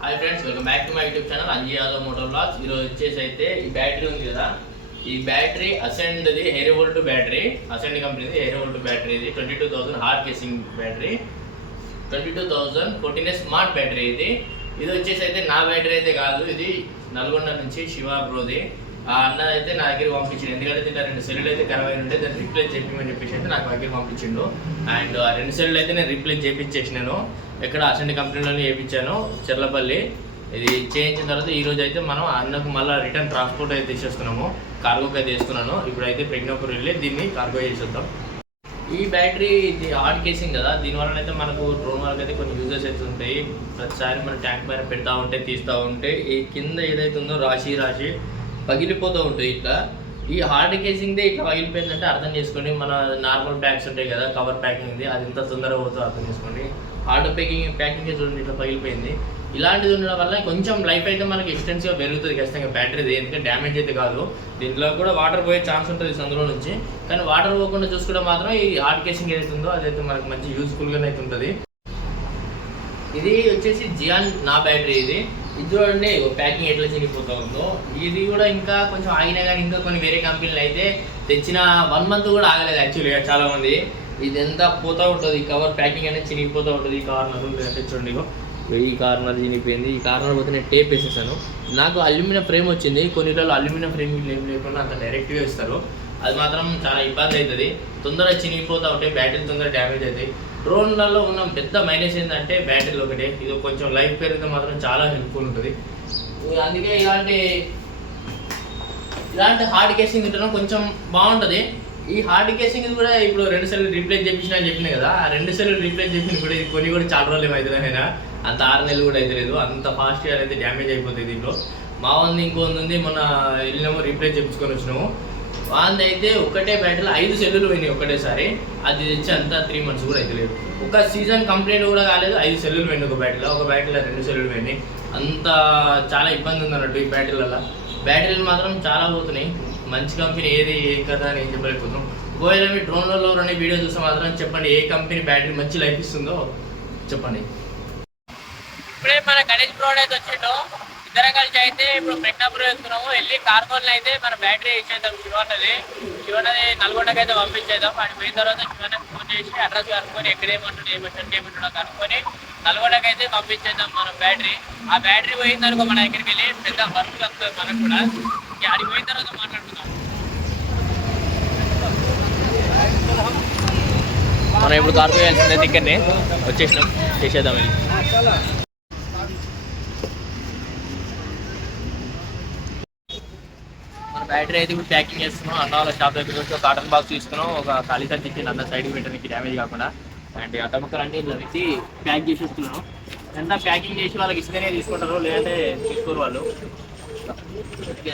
Hi friends welcome back to my YouTube channel Anji Yadav motor blogs ఈరోజు వచ్చేసి అయితే ఈ బ్యాటరీ ఉంది కదా. ఈ బ్యాటరీ అసెండ్ది హెయిర్ వోల్ట్ బ్యాటరీ అసెండ్ కంపెనీది హెయిర్ వోల్ట్ బ్యాటరీ ఇది. Twenty two thousand hard casing battery twenty two thousand fourteen smart battery ఇది. ఇది వచ్చేసి అయితే నా బ్యాటరీ అయితే కాదు ఇది నల్గొండ నుంచి శివ బ్రోది ఆ అన్న అయితే నా దగ్గర పంపించింది ఎందుకంటే దీంట్లో రెండు సెల్లులు అయితే ఖరాబ్ అయిన ఉంటే దాన్ని రిప్లేస్ చేయమని చెప్పేసి అయితే నాకు దగ్గర పంపించిండు. అండ్ ఆ రెండు సెల్లులు అయితే నేను రిప్లేస్ చేయించేసినాను ఎక్కడ అసెంట్ కంపెనీలోనే చేయించాను చెర్లపల్లి. ఇది చేయించిన తర్వాత ఈ రోజు అయితే మనం అన్నకు మళ్ళీ రిటర్న్ ట్రాన్స్పోర్ట్ అయితే తీసేస్తున్నాము. కార్గోకి అయితే వేస్తున్నాను. ఇప్పుడైతే ప్రెగ్నోపూర్ వెళ్ళి దీన్ని కార్గో చేసేద్దాం. ఈ బ్యాటరీ ఇది హార్డ్ కేసింగ్ కదా. దీనివల్ల అయితే మనకు డ్రోన్ వరకు అయితే కొన్ని యూజెస్ అయితే ఉంటాయి. ప్రతిసారి మన ట్యాంక్ పైన పెడతా ఉంటే తీస్తూ ఉంటే ఈ కింద ఏదైతే ఉందో రాశి రాశి పగిలిపోతూ ఉంటుంది ఇట్లా. ఈ హార్డ్ కేసింగ్దే ఇట్లా పగిలిపోయిందంటే అర్థం చేసుకోండి. మన నార్మల్ బ్యాగ్స్ ఉంటాయి కదా కవర్ ప్యాకింగ్ది అది ఎంత తొందరగా పోతుందో అర్థం చేసుకోండి. హార్డ్ ప్యాకింగ్ ప్యాకింగ్ చూడండి ఇట్లా పగిలిపోయింది. ఇలాంటిది ఉండడం వల్ల కొంచెం లైఫ్ అయితే మనకి ఎక్స్టెన్స్గా పెరుగుతుంది ఖచ్చితంగా బ్యాటరీది ఎందుకంటే డ్యామేజ్ అయితే కాదు. దీంట్లో కూడా వాటర్ పోయే ఛాన్స్ ఉంటుంది అందులో నుంచి. కానీ వాటర్ పోకుండా చూసుకుంటే మాత్రం ఈ హార్డ్ కేసింగ్ ఏదైతే ఉందో అదైతే మనకి మంచి యూస్ఫుల్గానే అయితే ఉంటుంది. ఇది వచ్చేసి జియాన్ నా బ్యాటరీ ఇది. ఇది చూడండి ప్యాకింగ్ ఎట్లా చినిగిపోతా ఉందో. ఇది కూడా ఇంకా కొంచెం ఆగినా కానీ ఇంకా కొన్ని వేరే కంపెనీలు అయితే తెచ్చిన వన్ మంత్ కూడా ఆగలేదు యాక్చువల్గా చాలా మంది ఇది ఎంత పోతా ఉంటుంది కవర్ ప్యాకింగ్ అనేది చినిగిపోతూ ఉంటుంది. ఈ కార్నర్ చూడండి ఈ కార్నర్ చినిగిపోయింది. ఈ కార్నర్ పోతే నేను టేప్ వేసేసాను. నాకు అల్యూమినియం ఫ్రేమ్ వచ్చింది. కొన్నిట్లో అల్యూమినియం ఫ్రేమ్ ఏం లేకుండా అంత డైరెక్ట్గా ఇస్తారు. అది మాత్రం చాలా ఇబ్బంది అవుతుంది. తొందరగా చినిగిపోతూ ఉంటాయి బ్యాటరీ తొందరగా డ్యామేజ్ అవుతాయి డ్రోన్లలో ఉన్న పెద్ద మైనస్ ఏంటంటే బ్యాటరీలు ఒకటే. ఇది కొంచెం లైఫ్ పెరిగితే మాత్రం చాలా హెల్ప్ఫుల్ ఉంటుంది. అందుకే ఇలాంటి ఇలాంటి హార్డ్ కేసింగ్ ఉంటడం కొంచెం బాగుంటుంది. ఈ హార్డ్ కేసింగ్ కూడా ఇప్పుడు రెండు సెల్లు రీప్లేస్ చేయించిన అని చెప్పిన కదా ఆ రెండు సెల్లు రీప్లేస్ చేసిన కూడా ఇది కొన్ని కూడా చాలా రోజులు ఏమవుతుంది అంత ఆరు నెలలు కూడా అయితే లేదు అంత ఫాస్ట్గా అయితే డ్యామేజ్ అయిపోతుంది దీంట్లో. మా ఉంది ఇంకొంది ఉంది మొన్న వెళ్ళినాము రీప్లేస్ చేయించుకొని వచ్చినాము. వాళ్ళది అయితే ఒకటే బ్యాటిల్ ఐదు సెల్లులు పోయినాయి ఒకటేసారి అది తెచ్చి అంతా త్రీ మంత్స్ కూడా అయితే లేదు. ఒక సీజన్ కంప్లీట్ కూడా కాలేదు ఐదు సెల్లులు పోయినాయి ఒక బ్యాటరీలో ఒక బ్యాటరీలో రెండు సెల్లులు పోయినాయి అంత చాలా ఇబ్బంది ఉంది అన్నట్టు ఈ బ్యాటరీలలో బ్యాటరీలు మాత్రం చాలా పోతున్నాయి. మంచి కంపెనీ ఏది ఏం కదా అని ఏం చెప్పలేకపోతున్నాం. ఒకవేళ మీ డ్రోన్లలో రెండు వీడియో చూస్తే మాత్రం చెప్పండి ఏ కంపెనీ బ్యాటరీ మంచి లైఫ్ ఇస్తుందో చెప్పండి. ఇప్పుడే మన గణేష్ ప్రోడక్ట్ వచ్చిండు. ఇద్దరం కలిసి అయితే ఇప్పుడు ప్రజ్ఞాపురం వెళ్తున్నాము వెళ్ళి కార్గోల్ అయితే మన బ్యాటరీ ఇచ్చేద్దాం శివన్నది శివన్నది నల్గొండకి అయితే పంపించేద్దాం. అది పోయిన తర్వాత శివన్నకి ఫోన్ చేసి అడ్రస్ కనుక్కొని ఎక్కడేమంటుండే ఏమంటుండే ఏమంటుండో కనుక్కొని నల్గొండకి అయితే పంపించేద్దాం మన బ్యాటరీ ఆ బ్యాటరీ పోయిందనుకో మన దగ్గరికి వెళ్ళి పెద్ద వర్క్ వస్తుంది మనకు కూడా. ఇక అది పోయిన తర్వాత మాట్లాడుకుందాం. మనం ఇప్పుడు కార్గో వెళ్తుంది దగ్గరనే వచ్చేసినాం. చేసేద్దాం వెళ్ళి. బ్యాటరీ అయితే ఇప్పుడు ప్యాకింగ్ చేస్తున్నాం. అన్న వాళ్ళ షాప్ దగ్గర నుంచి ఒక కాటన్ బాక్స్ తీసుకున్నాం. ఒక ఖాళీ సార్ ఇచ్చింది. అన్న సైడ్ పెట్టడానికి డ్యామేజ్ కాకుండా. అండ్ అటమక్కలు అన్ని ఇలా పెట్టి ప్యాక్ చేసేస్తున్నాం. ఎంత ప్యాకింగ్ చేసి వాళ్ళకి ఇస్తేనే తీసుకుంటారు లేదంటే తీసుకోరు వాళ్ళు.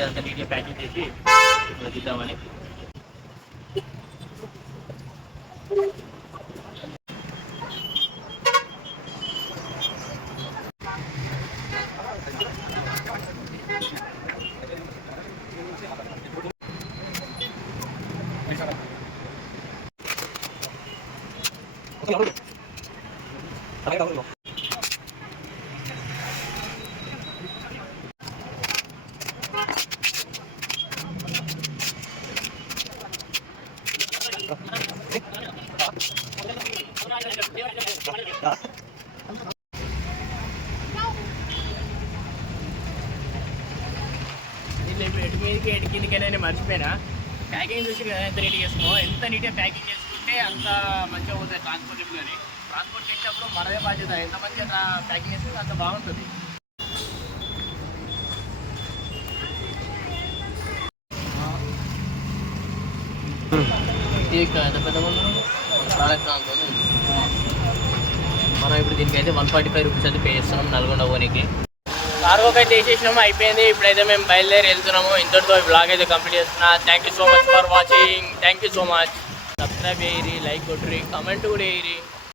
అంత నీట్గా ప్యాకింగ్ చేసి ఇద్దామని మీదకి ఎటు కిందకి నేను మర్చిపోయినా. ప్యాకింగ్ చూసి కదా ఎంత నీట్గా చేసుకున్నాం ఎంత నీట్గా ప్యాకింగ్ చేసుకుంటే అంత మంచిగా పోతుంది ట్రాన్స్పోర్ట్ కానీ? ట్రాన్స్పోర్ట్ చేసేటప్పుడు మనదే బాధ్యత. ఎంత మంచిగా ప్యాకింగ్ చేసుకుంటే అంత బాగుంటుంది. మనం ఇప్పుడు దీనికి అయితే వన్ ఫార్టీ ఫైవ్ రూపీస్ అయితే పే చేస్తున్నాం నల్గొండ పోనీకి. కార్గోకి అయితే వేసేసినాము అయిపోయింది. ఇప్పుడైతే మేము బయలుదేరి వెళ్తున్నాము. ఇంతటితో బ్లాగ్ అయితే కంప్లీట్ చేస్తున్నా. Thank you so much for watching thank you so much subscribe ಏರಿ ಲೈಕ್ ಕೊಡ್ರಿ ಕಮೆಂಟ್ ಕೂಡ ചെയ്ಯಿರಿ